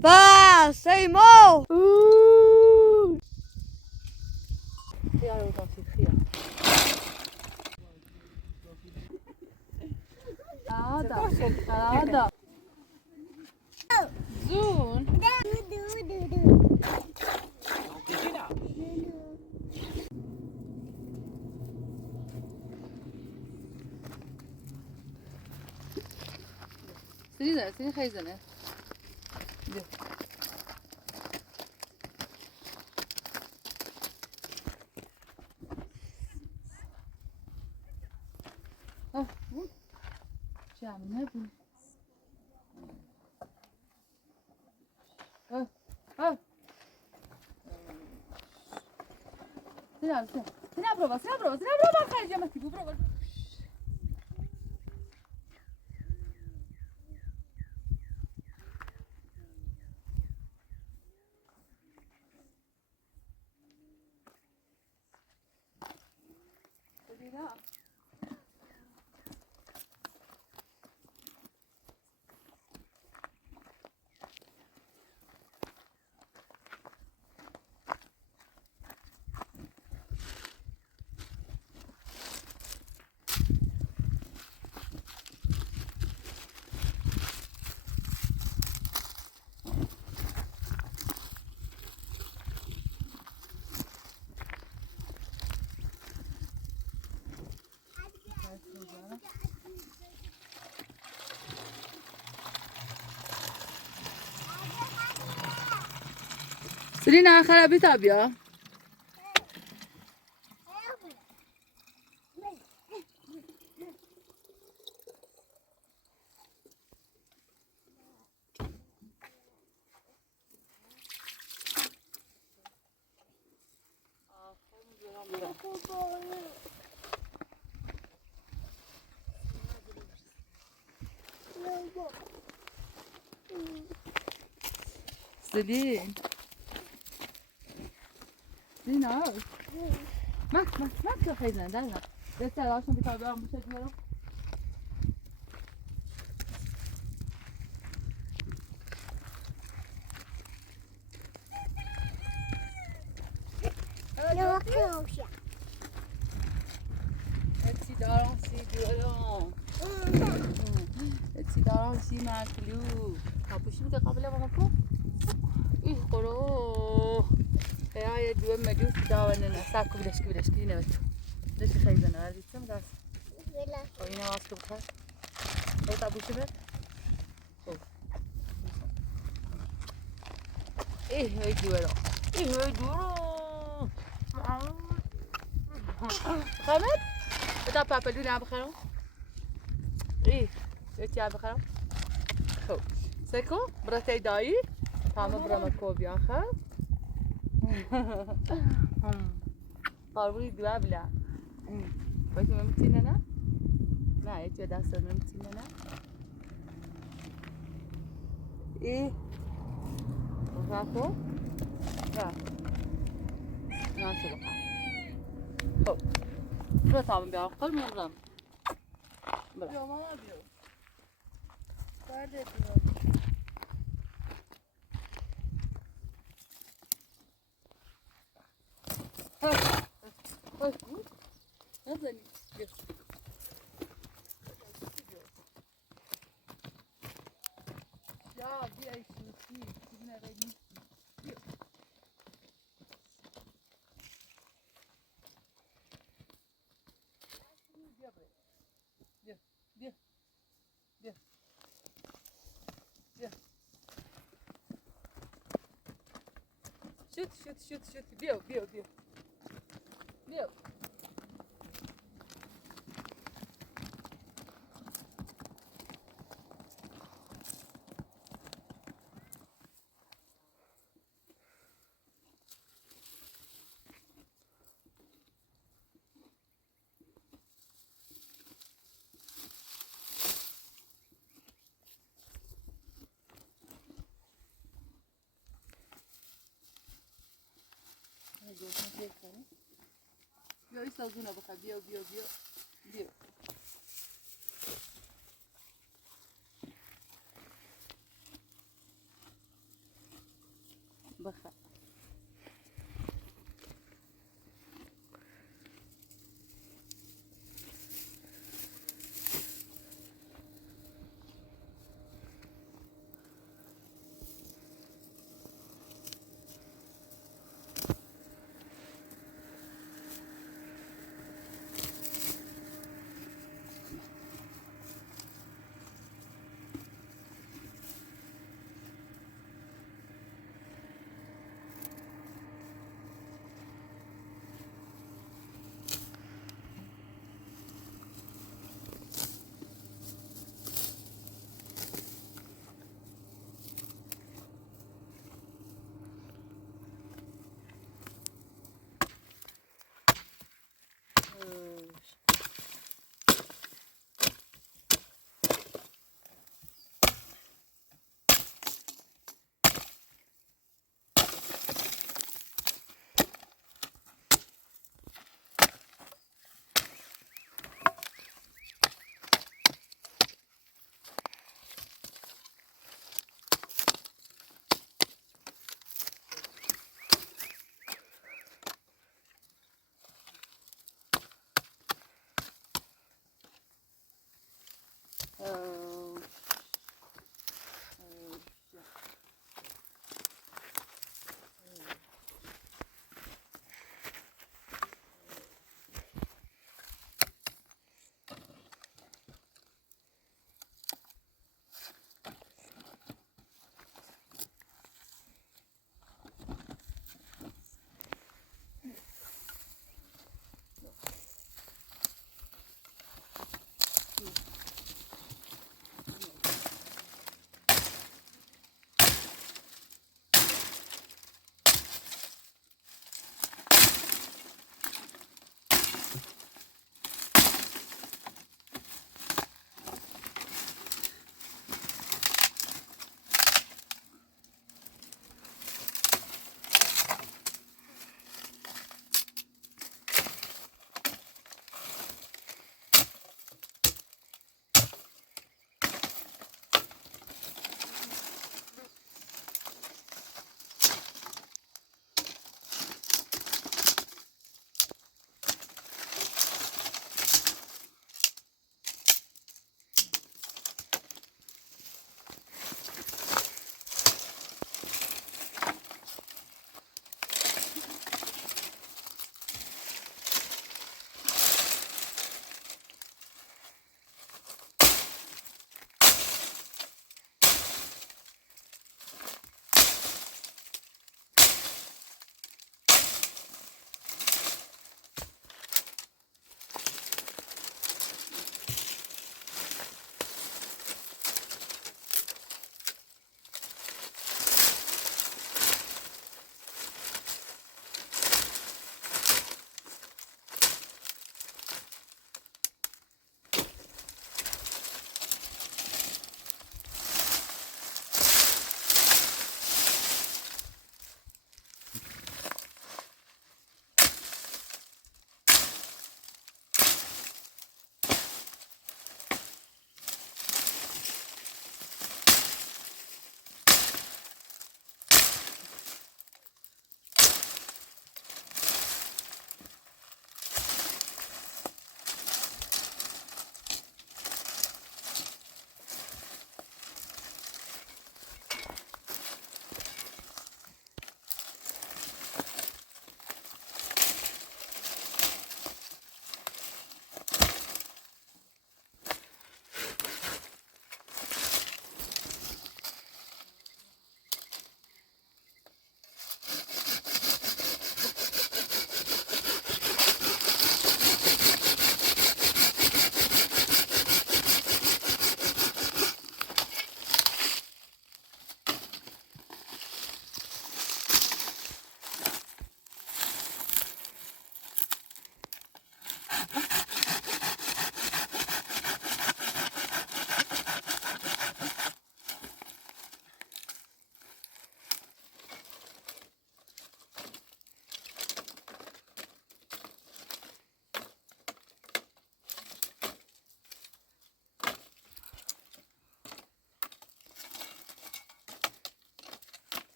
Pas, say more. Regarde autant c'est crier. هذا زون سنين خيزنة شو عملنا بي سنين بروفا خارج ما تبو بروفا سرينا خرابي تابيا سلين سلينا ما خيزنا دارنا بس عشان بتابعهم بشكل السيدارة سيدورون السيدارة سي معكلو هابوشي بده قبل ما نكو إيه قرو يا دوام مديو سيداونا ساكو بلاش كدينا بتو ليش خايزنا هذه كم راس ولا وين واسكو بخير او تابوشي بد ايه هي دورو خمد بتا بابا دونا بخير ايه يا بخير خو سكو براتي داي تام برامكو بياخا قالوا لي دواب لا بس ممتين انا لا يجي داس ممتين انا ايه وفاكو لا ناس بقى خو براتي بياخا مرام برا يوم ما بيو بعد نزلي يا دي اي شيء كنا رايدين شوت بيو بیا ایستا زونه بخواه بیا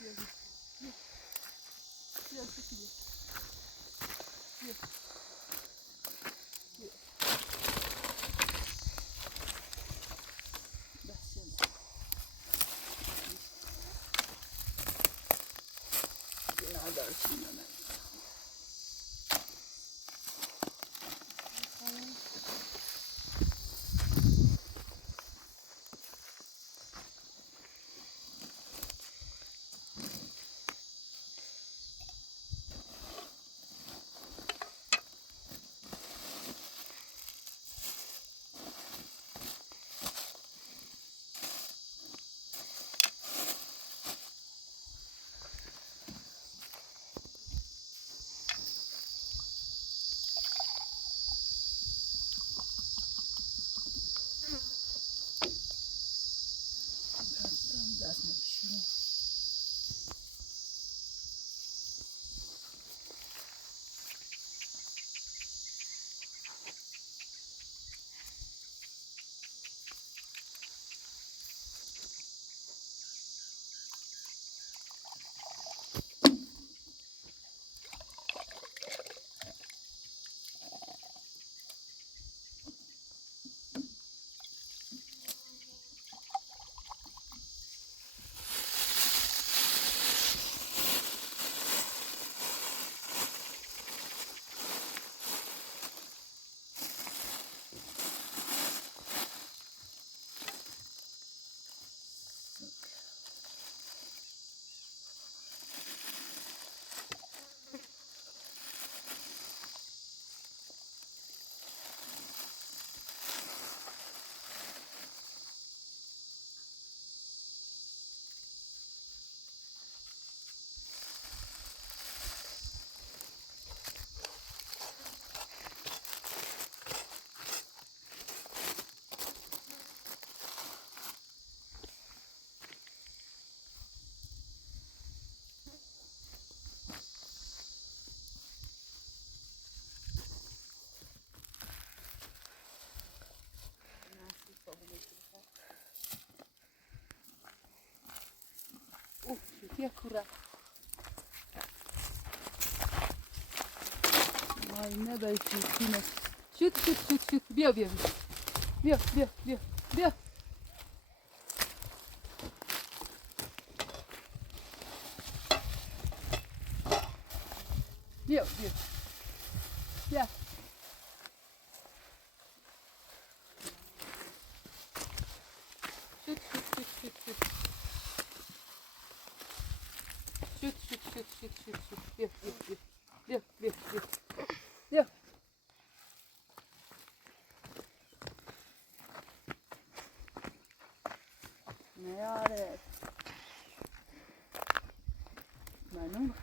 Biraz çekil. Gel. Gel. Bak şimdi. Günah da açayım hemen. Biraz mı pişiyor? Fia kura. Ay ne belki yine. Şut. Biyo. Biyo. Biyo. Ya. Şut. Biyo. Ne yaret. Benim.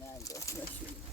Nerede aslında şöyle.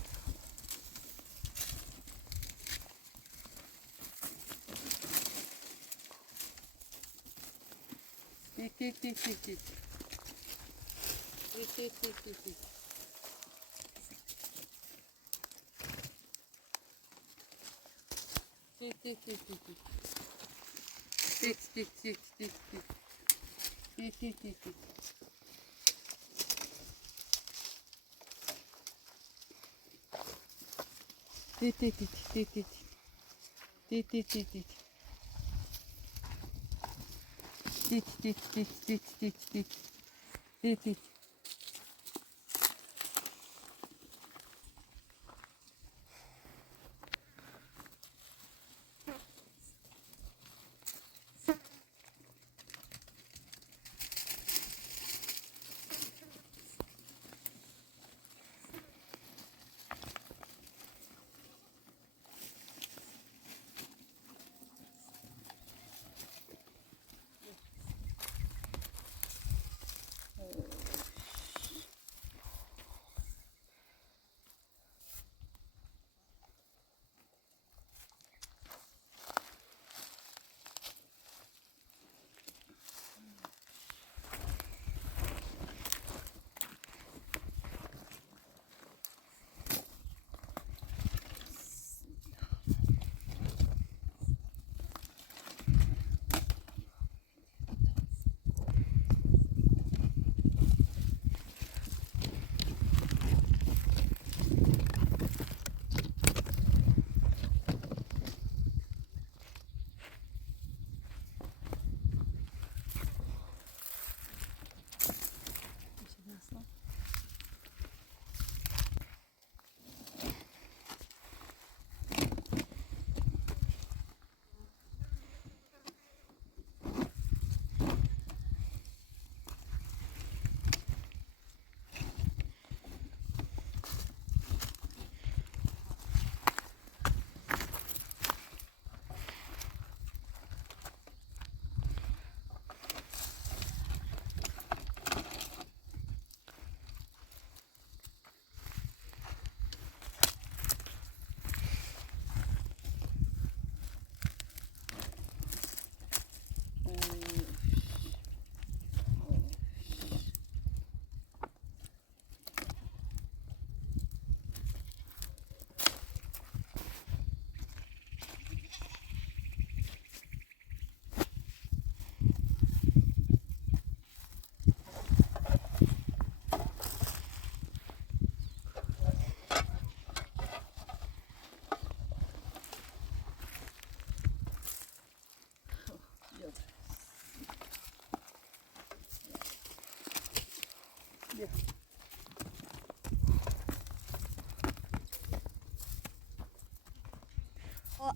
بیا.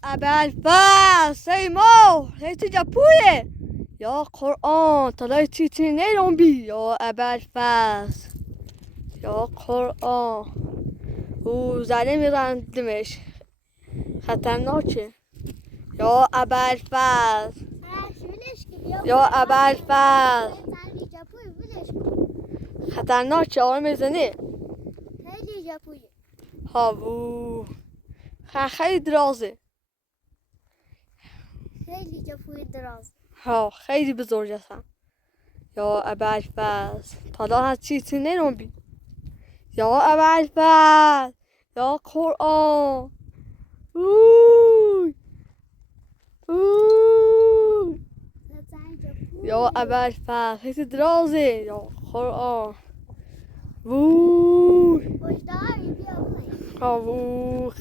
ابوالفضل سیمو هیچی جپویه یا قرآن طلای چیچی نیرون بی یا ابوالفضل یا قرآن او زنه میرندمش خطرناکه یا ابوالفضل یا ابوالفضل خطرناکه آره میزنه خیلی جپویه هاوو خیلی درازه خیلی جپوی دراز ها خیلی بزرگ هستم یا ابوالفضل طلا هست چیزی نیرون بی یا ابوالفضل یا قرآن اوی اوی یا ابوالفضل خیلی درازه یا قرآن ووی وجداری بیا بلای هاوو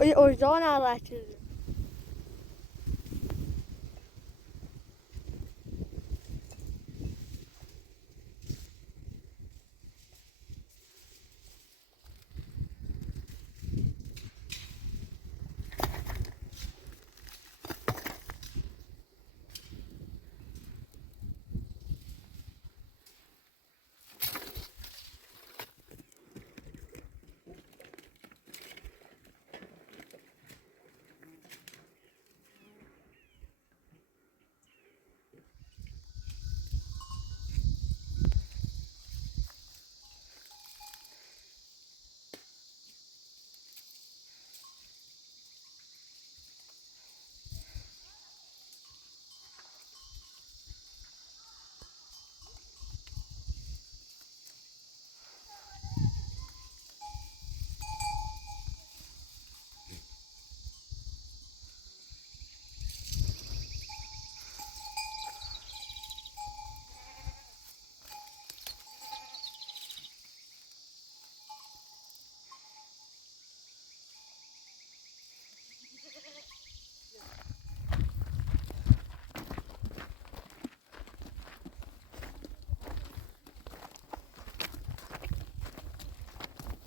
اجدان عرق چیزی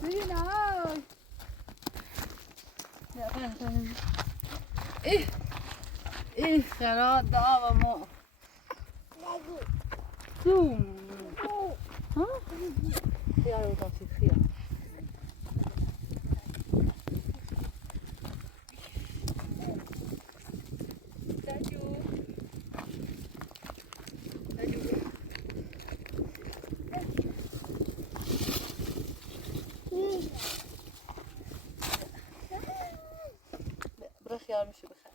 Sina! Ja, خراد دعوة مو ثوم ها؟ خيار وطاطي خيار برا خيار مشي بخير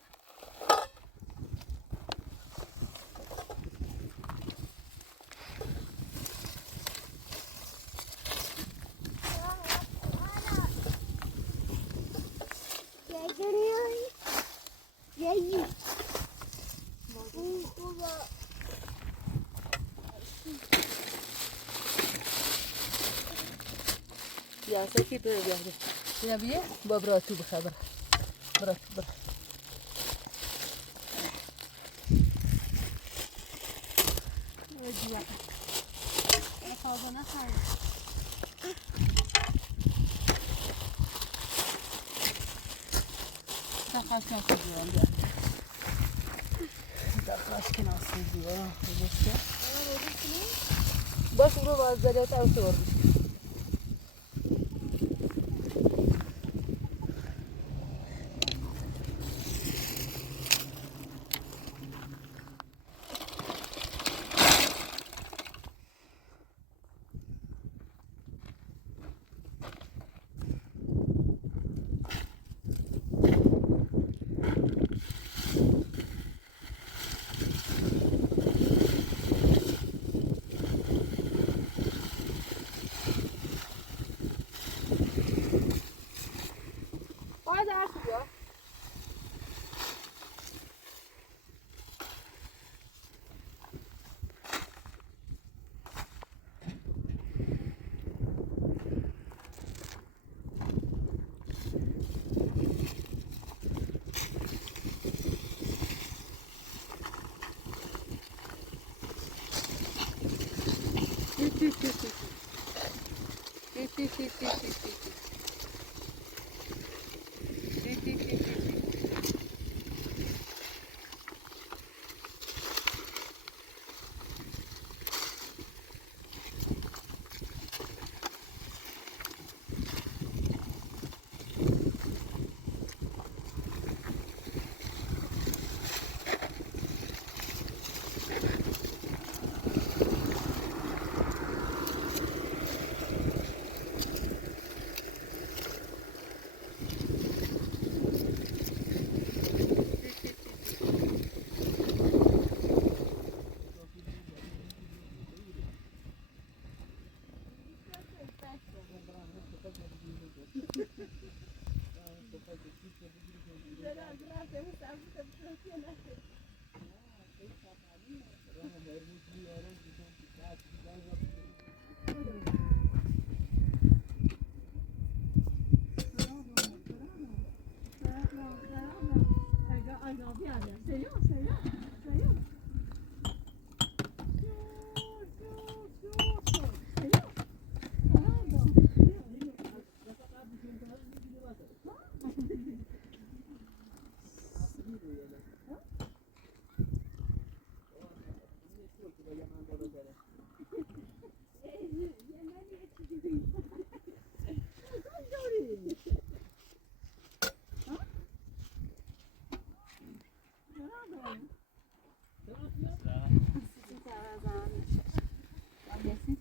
يا سكي بيا بيا بيا ببراتو بخبر براتو برا وديا انا خاطر نخاي تخاف نخاف بيا تخاف كنا سيدي بس برو باز داريات او صور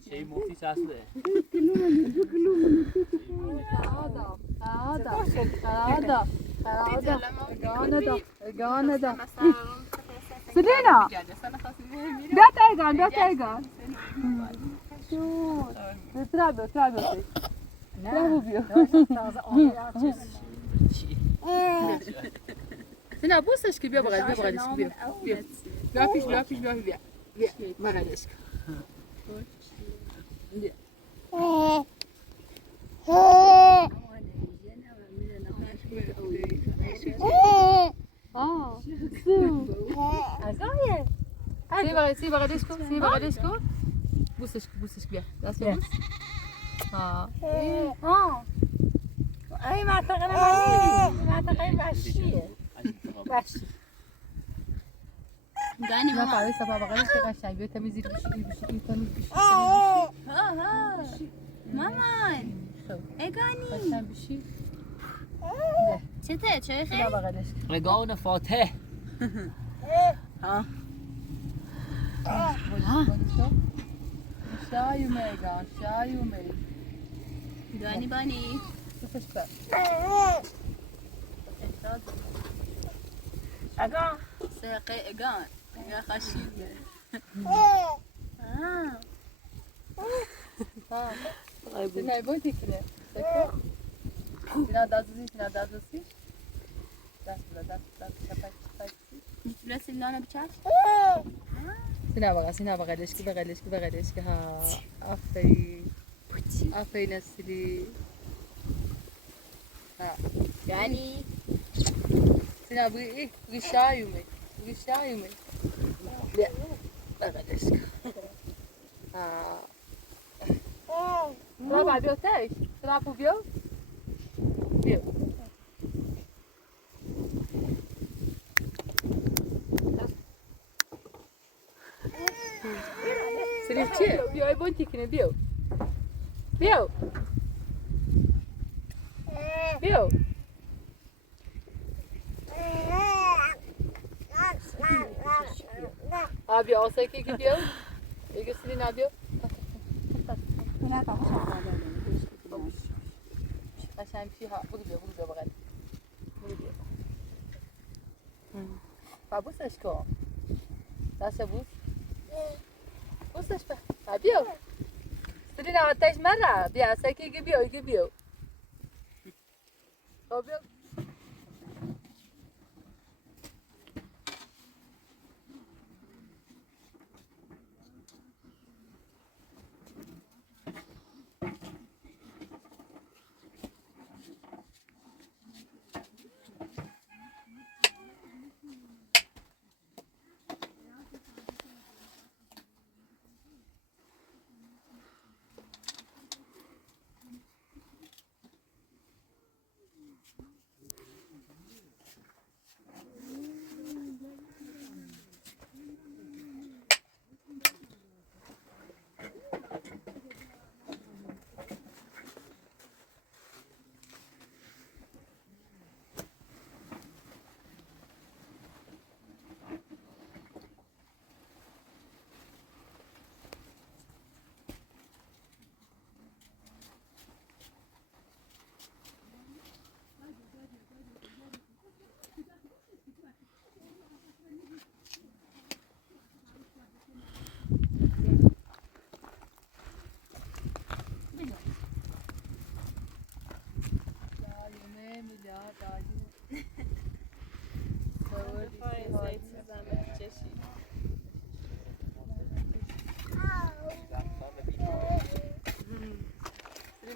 شيء مفتي شاسله سلينا بيت ايقان تلعبوا بيو سنا بوسش كبير بغادش كبير بيا ما غاديش سي بغاديشكو بوسش كبير بوس اي ما تغنى ما تغنى ماشي ماشي داني ما بعرف سبب بغاديش كغشاي بيت مزيد بشي ماما ايقاني غشاي بشي چته چه لا بغاديش رجعنا فاتح شاي وميغان شاي ومي داني باني شوفش بقى اقا ساقي ايقان يا خشيبه سنا بوتي كده سكو سنا دازوسي بس اللي بتشاف سنا بغاديش ها افي نسلي ها يعني سنا بغي غشايومي لا بغاديش ها تلعب بيو تايش تلعبوا بيو سريتشي بيو اي بونتي كنا بيو بيو اوساكي بيو يقصلين بيو عشان فيها بقبيو بغد فبوس اشكو لا شبوس بوس اشبه بيو سلينا عطاش مرة بيا ساكي جبيو بيو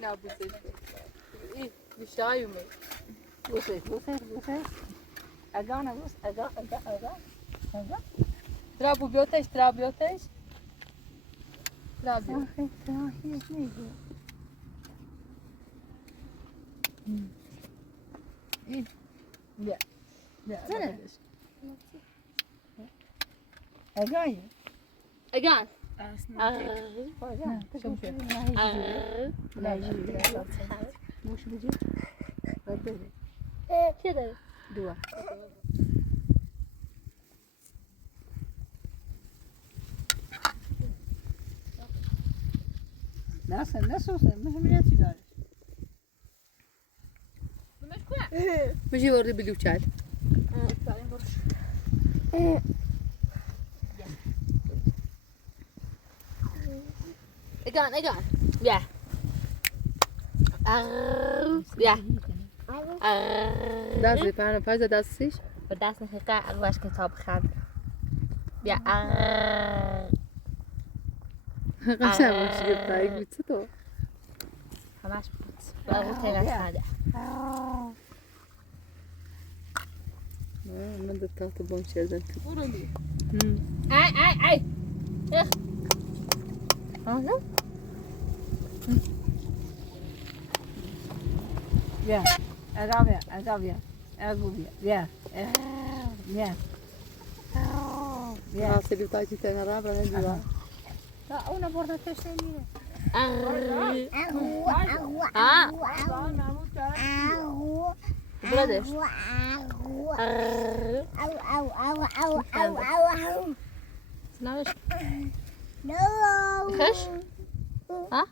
نه بوسش ای بیشای اومد بوسه اگانه بوس اگا ترابو بیاتش ترابو اگان اگان موش بجي كده دوا nasıl mühimiyeti var. ماشي ورد بالوشات اجان بيا بيا دازي فانا فايزة دازيش بدأت نحكي أغواش كتاب خاد بيا قشنگ میشه پایگ بیت تو همش باقی ترس خاده من ده تحت بام شردن برو ای اخ آنها بیا اگه بیا حاصلی تاکی تنها را برای دیوار تا اون برده تشتی میره برادر سناوش خش ها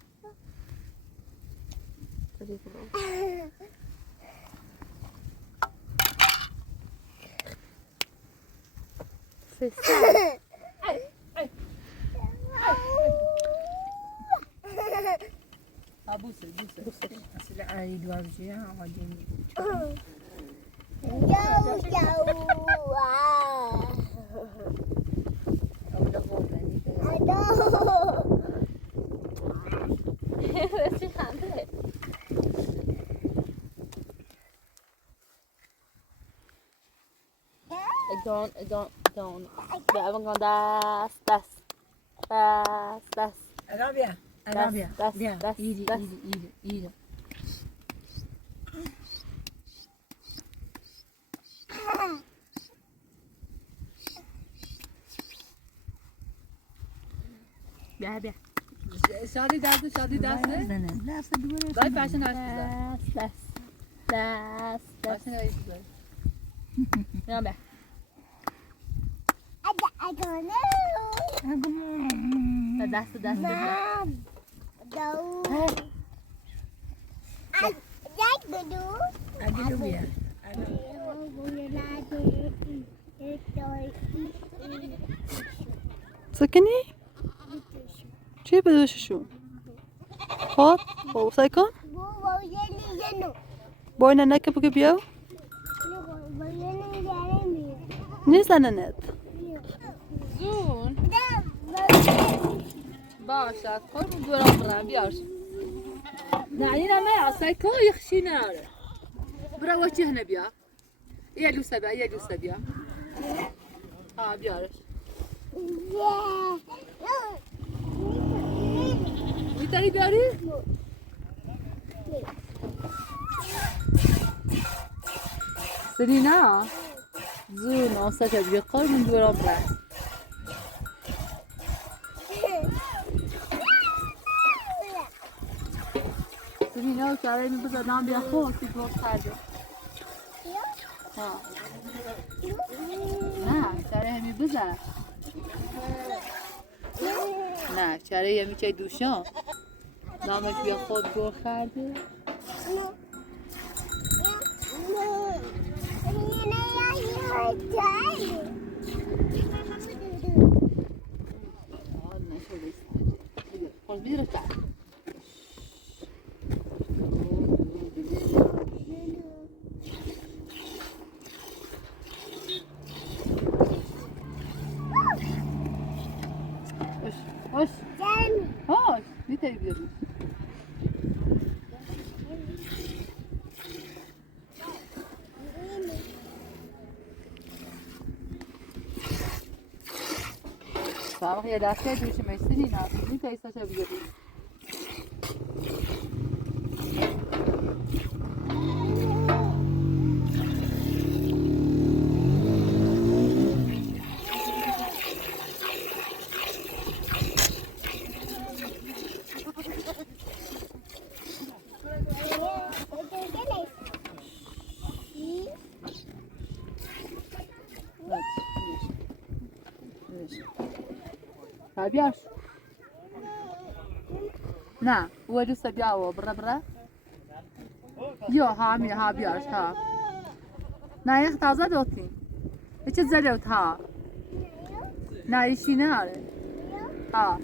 بوسه اصل علی دوازی عادی Don't. Ja, we gaan das. Arabia Das. iyi بیا شادی دست دای پاشن هست دست پاشن هست نه بیا دست Agi bia سکنی؟ چی بدوششون؟ خب سعی کن بای ننکه بگه بیاو نیزننت زون باشد قربون دورم برم بیار نه اینا ما عصای که یخشی ناره برا وچه هنه بیا یه لوسه بیا ها بیارش میتاری بیاری؟ سرینا زون آسا بیا قربون دورم برم سرینا و چاره میبزا نام بیا خواه سی گفت کرده ها نه چاره همی بزر نه چاره یه میچه دوشان نامش بیا خود گور کرده خود بیرش بر Hoş. Hoş. Hoş. Bir tane gidelim. Auch ja, das ja durch die Selina. Nicht ist das ja wieder. Fabiasz. Na, ولو سبيعو برا برا. يو هامي ها بياش ها. نا يخ تازه دوتين. ايش زلوت ها. نا ايشي ناره. ها.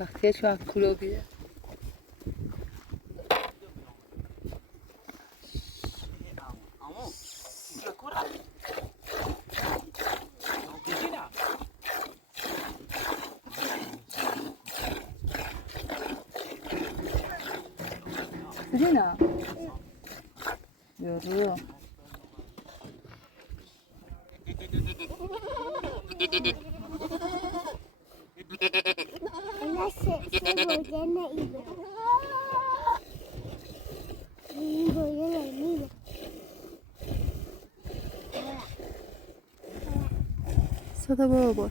وقتی شو کلو بیه سرینا یورو صدا بابا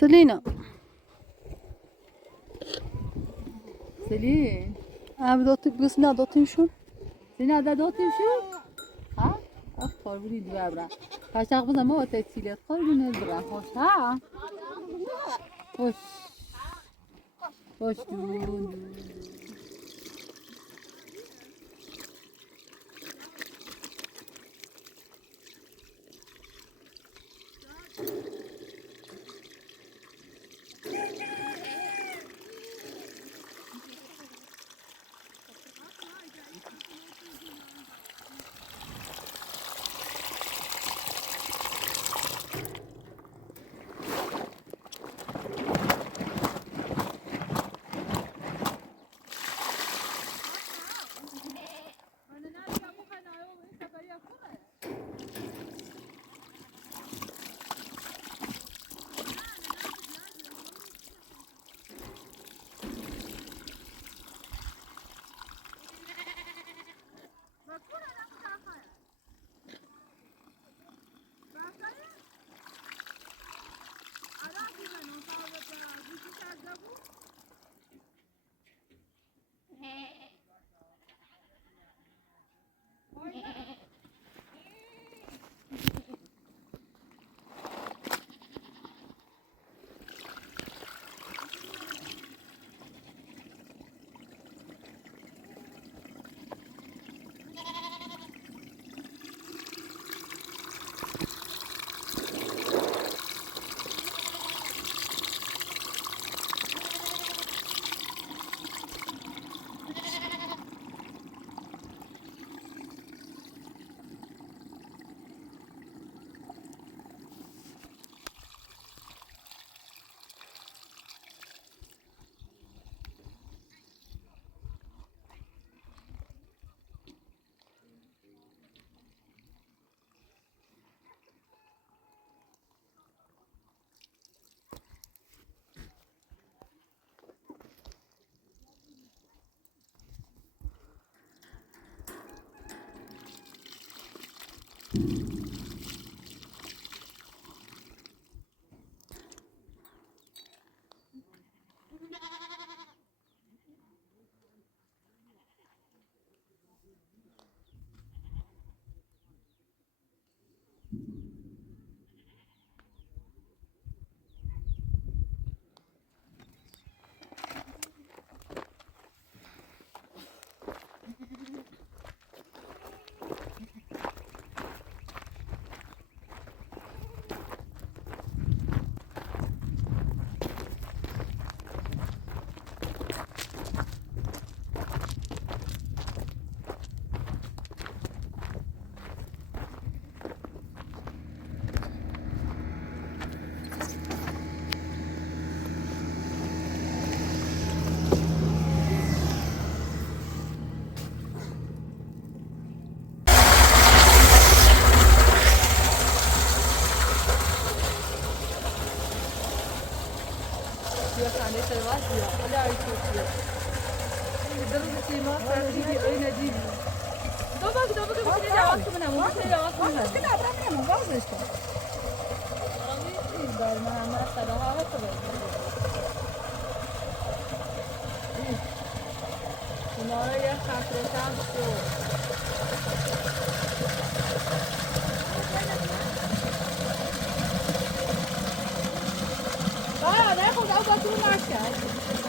سلينا سلين عم دوتي بسنا دوتي شو سلين هذا دوتي شو ها أفكر بريد بابرا كاشاق بزن ما وتأتيلي أفكر بريد بابرا خوش ها خوش خوش دون بیا خنده سر واس بیا حالا ای تو درو سیما فرقی ای ندید دو باگ میشه جواب کنم ممکن جواب کنم که نبرم نمون بازش کن این دار محمد صدا ها هست اونا رو یه خفره تم شد نه خود او با تو مرد کرد